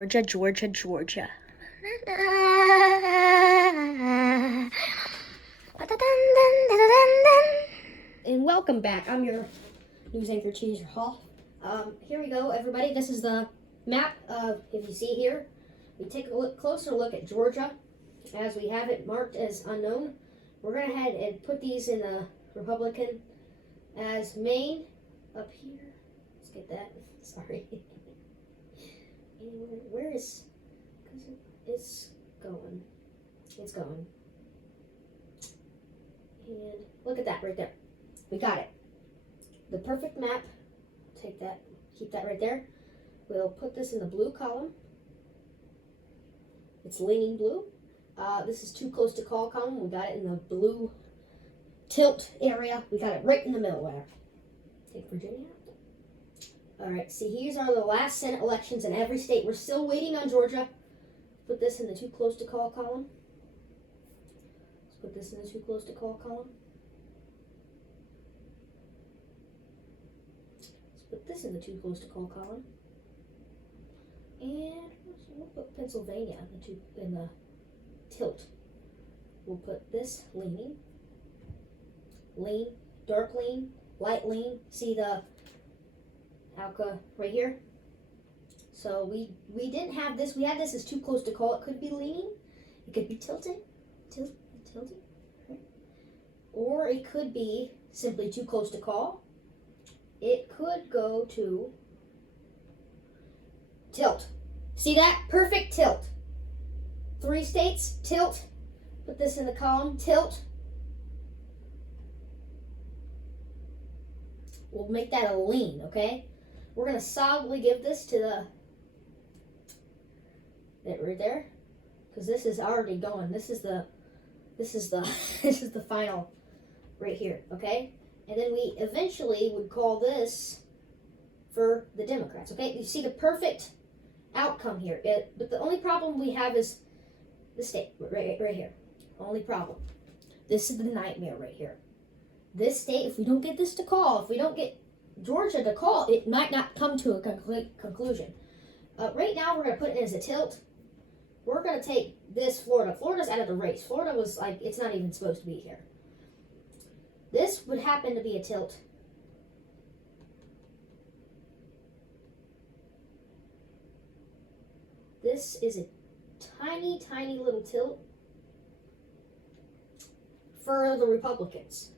Georgia, Georgia, Georgia. And welcome back. I'm your news anchor, Cheeser Hall. Here we go, everybody. This is the map. If you see here, we take a closer look at Georgia as we have it marked as unknown. We're going to head and put these in the Republican as Maine up here. Let's get that. Sorry. Where is, because it's going. It's going. And look at that right there. We got it. The perfect map. Take that, keep that right there. We'll put this in the blue column. It's leaning blue. This is too close to call column. We got it in the blue tilt area. We got it right in the middle there. Take Virginia out. All right, see, these are the last Senate elections in every state. We're still waiting on Georgia. Put this in the too close to call column. Let's put this in the too close to call column. Let's put this in the too close to call column. And we'll put Pennsylvania in the tilt. We'll put this leaning, dark lean, light lean. See the Alka right here. So we didn't have this. We had this as too close to call. It could be leaning. It could be tilting. Right? Or it could be simply too close to call. It could go to tilt. See that? Perfect tilt. 3 states, tilt. Put this in the column, tilt. We'll make that a lean, okay? We're going to solidly give this to it right there, because this is already going. This is the this is the final right here, okay? And then we eventually would call this for the Democrats, okay? You see the perfect outcome here. But the only problem we have is the state right here. Only problem. This is the nightmare right here. This state, if we don't get this to call, if we don't get Georgia to call, it might not come to a conclusion. Right now, we're going to put it as a tilt. We're going to take this Florida. Florida's out of the race. Florida was like, it's not even supposed to be here. This would happen to be a tilt. This is a tiny, tiny little tilt for the Republicans.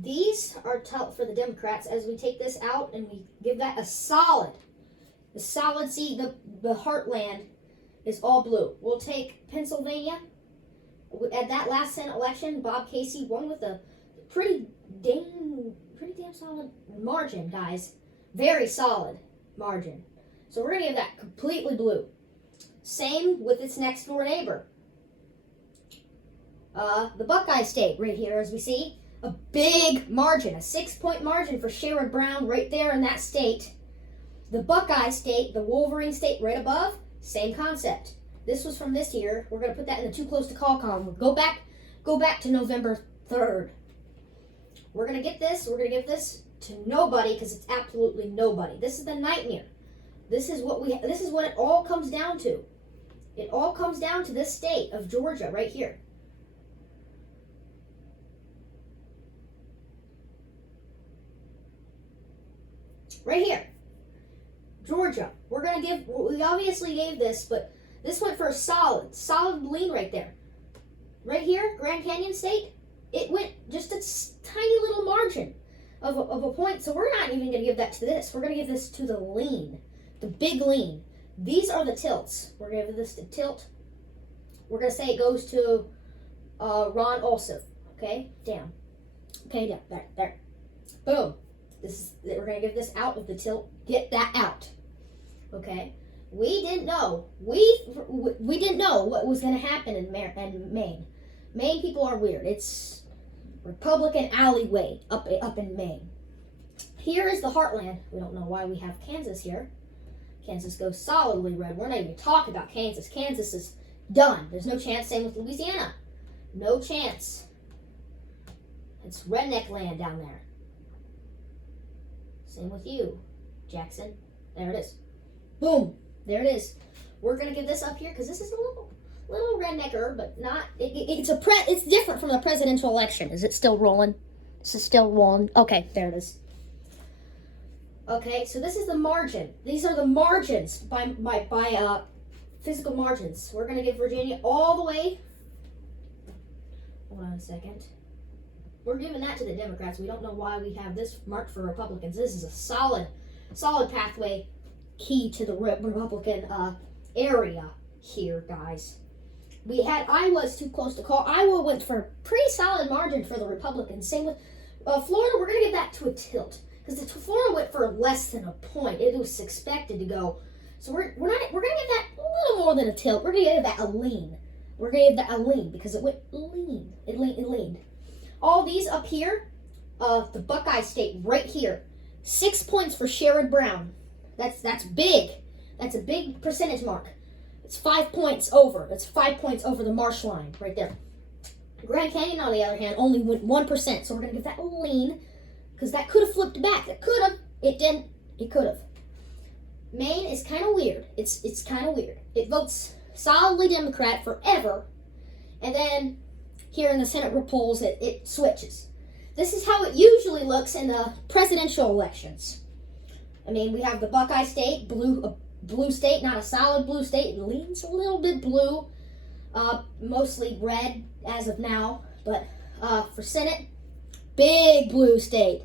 These are tilt for the Democrats as we take this out and we give that a solid. See, the heartland is all blue. We'll take Pennsylvania. At that last Senate election, Bob Casey won with a pretty damn solid margin, guys. Very solid margin. So we're going to give that completely blue. Same with its next door neighbor. The Buckeye State right here, as we see. A big margin, a 6-point margin for Sherrod Brown right there in that state. The Buckeye State, the Wolverine State right above, same concept. This was from this year. We're going to put that in the too close to call column. Go back to November 3rd. We're going to get this. We're going to give this to nobody because it's absolutely nobody. This is the nightmare. This is what it all comes down to. It all comes down to this state of Georgia right here. Right here. Georgia. We obviously gave this, but this went for a solid lean right there. Right here, Grand Canyon State, it went just a tiny little margin of a point. So we're not even going to give that to this. We're going to give this to the lean, the big lean. These are the tilts. We're going to give this to tilt. We're going to say it goes to Ron Ossoff. Okay, down. Okay, down. There. Boom. We're going to give this out of the tilt. Get that out. Okay. We didn't know. We didn't know what was going to happen in Maine. Maine people are weird. It's Republican alleyway up in Maine. Here is the heartland. We don't know why we have Kansas here. Kansas goes solidly red. We're not even talking about Kansas. Kansas is done. There's no chance. Same with Louisiana. No chance. It's redneck land down there. Same with you, Jackson. There it is. Boom. There it is. We're gonna give this up here because this is a little rednecker, but not. It's different from the presidential election. Is it still rolling? This is still rolling. Okay, there it is. Okay, so this is the margin. These are the margins by physical margins. We're gonna give Virginia all the way. Hold on a second. We're giving that to the Democrats. We don't know why we have this marked for Republicans. This is a solid pathway key to the Republican area here, guys. We had Iowa's too close to call. Iowa went for a pretty solid margin for the Republicans. Same with Florida. We're going to give that to a tilt because Florida went for less than a point. It was expected to go. So we're going to give that a little more than a tilt. We're going to give that a lean. We're going to give that a lean because it went lean. It leaned. All these up here, the Buckeye State right here, 6 points for Sherrod Brown. That's big. That's a big percentage mark. It's 5 points over. That's 5 points over the marsh line right there. Grand Canyon, on the other hand, only went 1%. So we're going to give that a lean because that could have flipped back. It could have. It didn't. It could have. Maine is kind of weird. It's kind of weird. It votes solidly Democrat forever, and then here in the Senate polls, it switches. This is how it usually looks in the presidential elections. I mean, we have the Buckeye State, blue state, not a solid blue state. It leans a little bit blue, mostly red as of now. But for Senate, big blue state.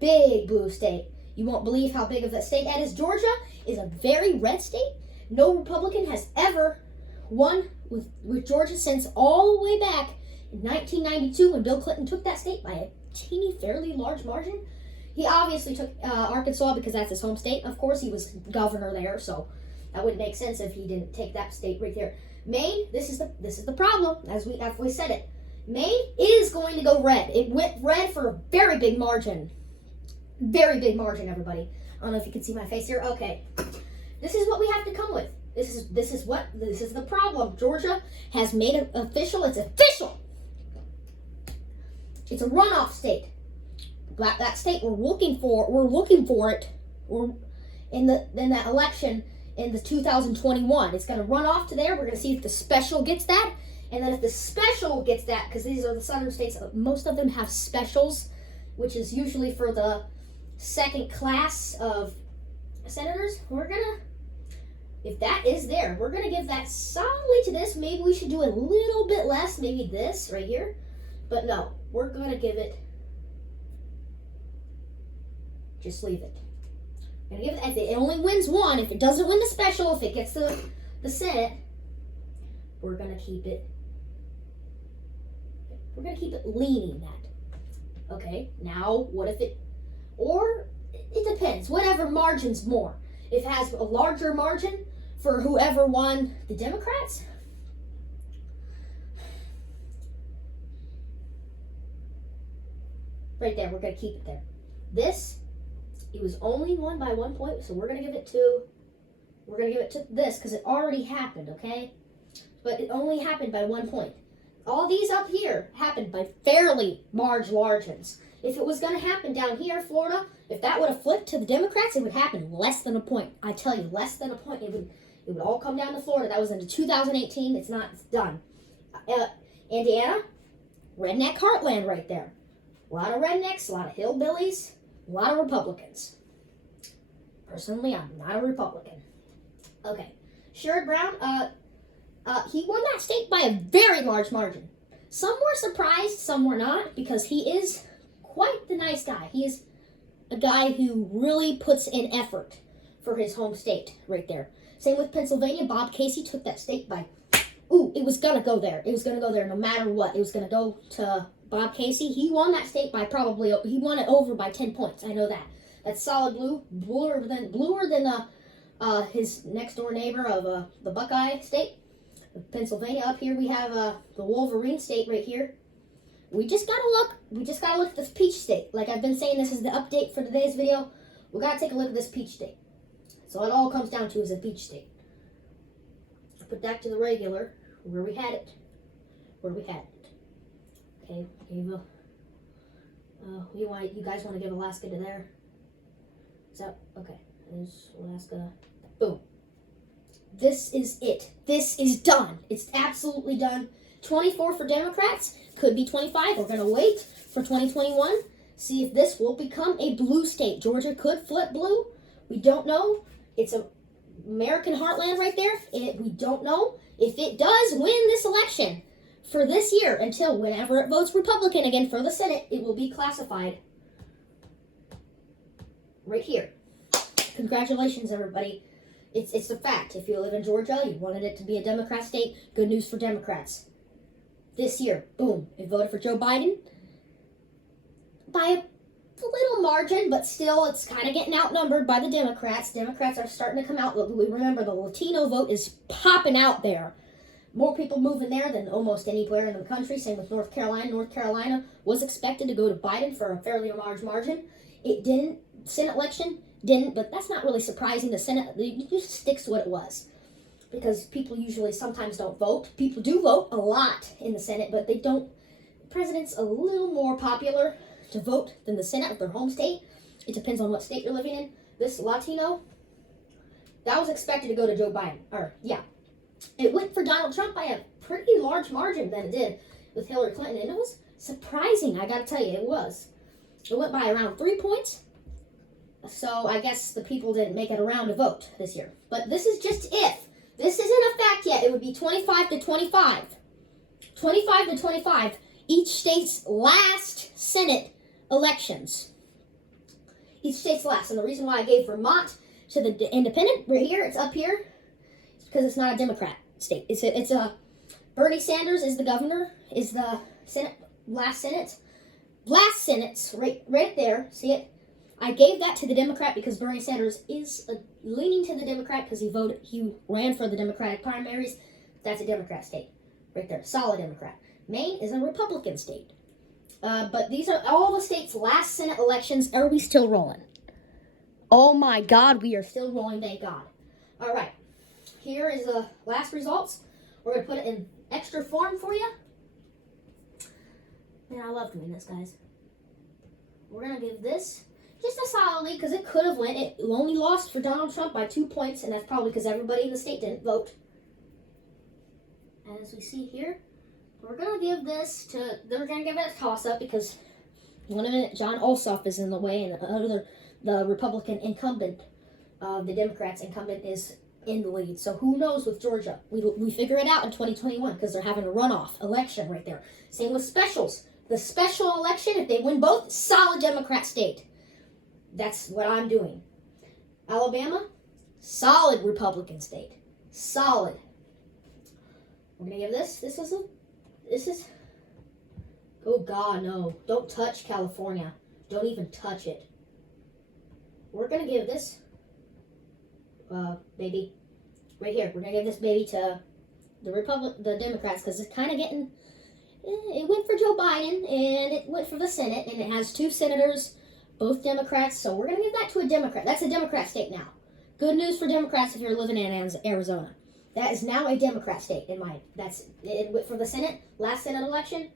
Big blue state. You won't believe how big of that state that is. Georgia is a very red state. No Republican has ever won with Georgia since all the way back in 1992 when Bill Clinton took that state by a teeny, fairly large margin. He obviously took Arkansas because that's his home state. Of course, he was governor there, so that wouldn't make sense if he didn't take that state right there. Maine, this is the problem, as we said it. Maine is going to go red. It went red for a very big margin. Very big margin, everybody. I don't know if you can see my face here. Okay. This is what we have to come with. This is the problem. Georgia has made it official. It's official. It's a runoff state. That state we're looking for it. We're in that election in the 2021. It's going to run off to there. We're going to see if the special gets that, and then if the special gets that, because these are the southern states, most of them have specials, which is usually for the second class of senators. If that is there, we're gonna give that solidly to this. Maybe we should do a little bit less, maybe this right here, but no, we're gonna give it. Just leave it. I'm gonna give it. If it only wins one, if it doesn't win the special, if it gets the Senate, we're gonna keep it. We're gonna keep it leaning that. Okay. Now, what if it? Or it depends. Whatever margin's more. If it has a larger margin for whoever won the Democrats. Right there, we're going to keep it there. This, it was only won by 1 point, so we're going to give it to this because it already happened, okay? But it only happened by 1 point. All these up here happened by fairly large margins. If it was going to happen down here, Florida, if that would have flipped to the Democrats, it would happen less than a point. I tell you, less than a point. It would all come down to Florida. That was into 2018. It's done. Indiana, redneck heartland right there. A lot of rednecks, a lot of hillbillies, a lot of Republicans. Personally, I'm not a Republican. Okay. Sherrod Brown, he won that state by a very large margin. Some were surprised, some were not, because he is quite the nice guy. He is a guy who really puts in effort for his home state right there. Same with Pennsylvania. Bob Casey took that state by, it was going to go there. It was going to go there no matter what. It was going to go to Bob Casey. He won that state by he won it over by 10 points. I know that. That's solid blue. Bluer than his next door neighbor of the Buckeye State. Pennsylvania. Up here we have the Wolverine State right here. We just gotta look at this Peach State. Like I've been saying, this is the update for today's video. We gotta take a look at this Peach State. So it all comes down to is a Peach State. Put that to the regular where we had it. Okay, Ava. You guys want to give Alaska to there? Is that okay? There's Alaska. Boom. This is it. This is done. It's absolutely done. 24 for Democrats. Could be 25. We're going to wait for 2021. See if this will become a blue state. Georgia could flip blue. We don't know. It's a American heartland right there. We don't know. If it does win this election for this year until whenever it votes Republican again for the Senate, it will be classified right here. Congratulations, everybody. It's a fact. If you live in Georgia, you wanted it to be a Democrat state, good news for Democrats. This year, boom, it voted for Joe Biden by a little margin, but still it's kind of getting outnumbered by the Democrats. Democrats are starting to come out. We remember the Latino vote is popping out there. More people moving there than almost anywhere in the country. Same with North Carolina. North Carolina was expected to go to Biden for a fairly large margin. It didn't. Senate election didn't, but that's not really surprising. The Senate just sticks to what it was because people usually sometimes don't vote. People do vote a lot in the Senate, but they don't. The president's a little more popular to vote than the Senate of their home state. It depends on what state you're living in. This Latino, that was expected to go to Joe Biden. It went for Donald Trump by a pretty large margin than it did with Hillary Clinton, and it was surprising, I gotta tell you, it was. It went by around 3 points, so I guess the people didn't make it around to vote this year. But this is just if. This isn't a fact yet. It would be 25 to 25. 25 to 25, each state's last Senate elections. Each state's last, and the reason why I gave Vermont to the independent, right here, it's up here, because it's not a Democrat state. It's a Bernie Sanders is the governor, is the last Senate's right there. See it? I gave that to the Democrat because Bernie Sanders is leaning to the Democrat because he ran for the Democratic primaries. That's a Democrat state, right there, solid Democrat. Maine is a Republican state. But these are all the states' last Senate elections. Are we still rolling? Oh my God, we are still rolling, thank God. All right. Here is the last results. We're going to put it in extra form for you. Man, I love doing this, guys. We're going to give this just a solid lead because it could have went. It only lost for Donald Trump by 2 points, and that's probably because everybody in the state didn't vote. As we see here, we're going to give this to, they're going to give it a toss-up because one of it, John Ossoff is in the way, and the Republican incumbent, the Democrats incumbent is in the lead. So who knows with Georgia? We figure it out in 2021 because they're having a runoff election right there. Same with specials. The special election, if they win both, solid Democrat state. That's what I'm doing. Alabama, solid Republican state. Solid. We're going to give this is, oh God, no. Don't touch California. Don't even touch it. We're going to give this baby right here. We're gonna give this baby to the Democrats because it's kind of getting. It went for Joe Biden and it went for the Senate and it has 2 senators, both Democrats. So we're gonna give that to a Democrat. That's a Democrat state now. Good news for Democrats if you're living in Arizona. That is now a Democrat state in mind. That's it went for the Senate, last Senate election.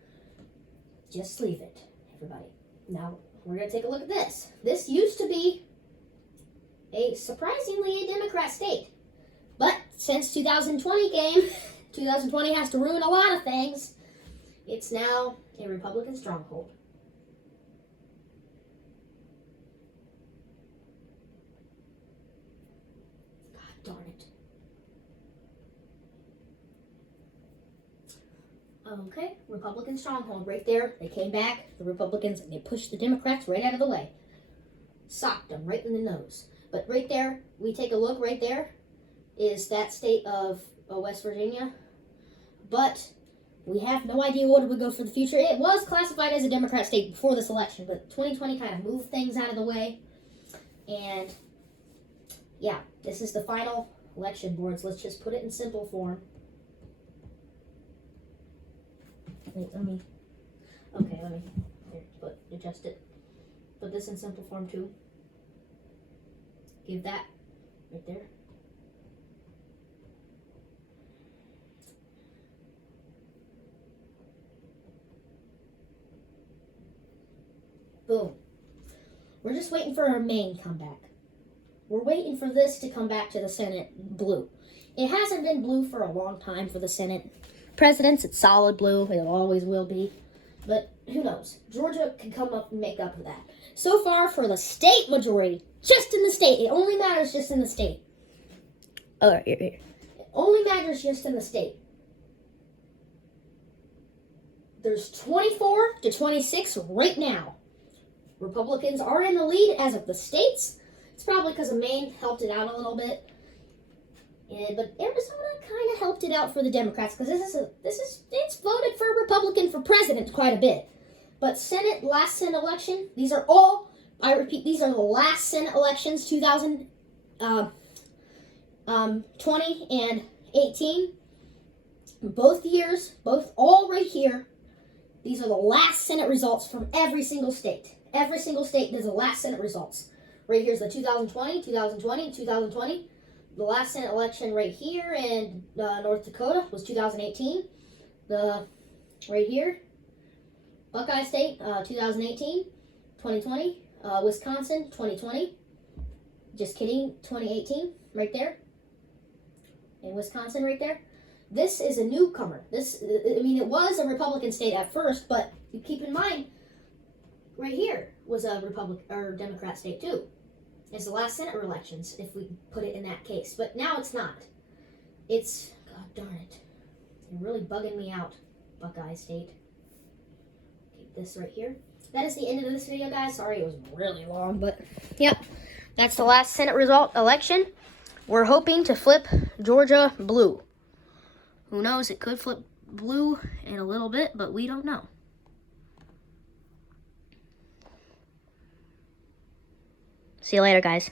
Just leave it, everybody. Now we're gonna take a look at this. This used to be surprisingly a Democrat state. But since 2020 came, 2020 has to ruin a lot of things, it's now a Republican stronghold. God darn it. Okay, Republican stronghold right there. They came back, the Republicans, and they pushed the Democrats right out of the way. Socked them right in the nose. But right there, we take a look right there, is that state of West Virginia. But we have no idea what it would go for the future. It was classified as a Democrat state before this election, but 2020 kind of moved things out of the way. And yeah, this is the final election boards. Let's just put it in simple form. Wait, let me adjust it. Put this in simple form too. Give that right there. Boom. We're just waiting for our main comeback. We're waiting for this to come back to the Senate blue. It hasn't been blue for a long time for the Senate. Presidents, it's solid blue. It always will be. But who knows? Georgia can come up and make up for that. So far, for the state majority, just in the state, it only matters just in the state. All right, here. It only matters just in the state. There's 24 to 26 right now. Republicans are in the lead as of the states. It's probably because of Maine helped it out a little bit. But Arizona kind of helped it out for the Democrats because it's voted for a Republican for president quite a bit. But last Senate election, these are the last Senate elections, 2020 and 18. Both years, all right here. These are the last Senate results from every single state. Every single state does the last Senate results. Right here's the 2020, 2020, 2020. The last Senate election right here in North Dakota was 2018. Right here, Buckeye State, 2018, 2020. Wisconsin, 2020. Just kidding, 2018, right there. In Wisconsin, right there. This is a newcomer. It was a Republican state at first, but you keep in mind, right here was a Republican or Democrat state too. It's the last Senate elections, if we put it in that case. But now it's not. It's, god darn it. You're really bugging me out, Buckeye State. Keep this right here. That is the end of this video, guys. Sorry it was really long, but yep. That's the last Senate election. We're hoping to flip Georgia blue. Who knows? It could flip blue in a little bit, but we don't know. See you later, guys.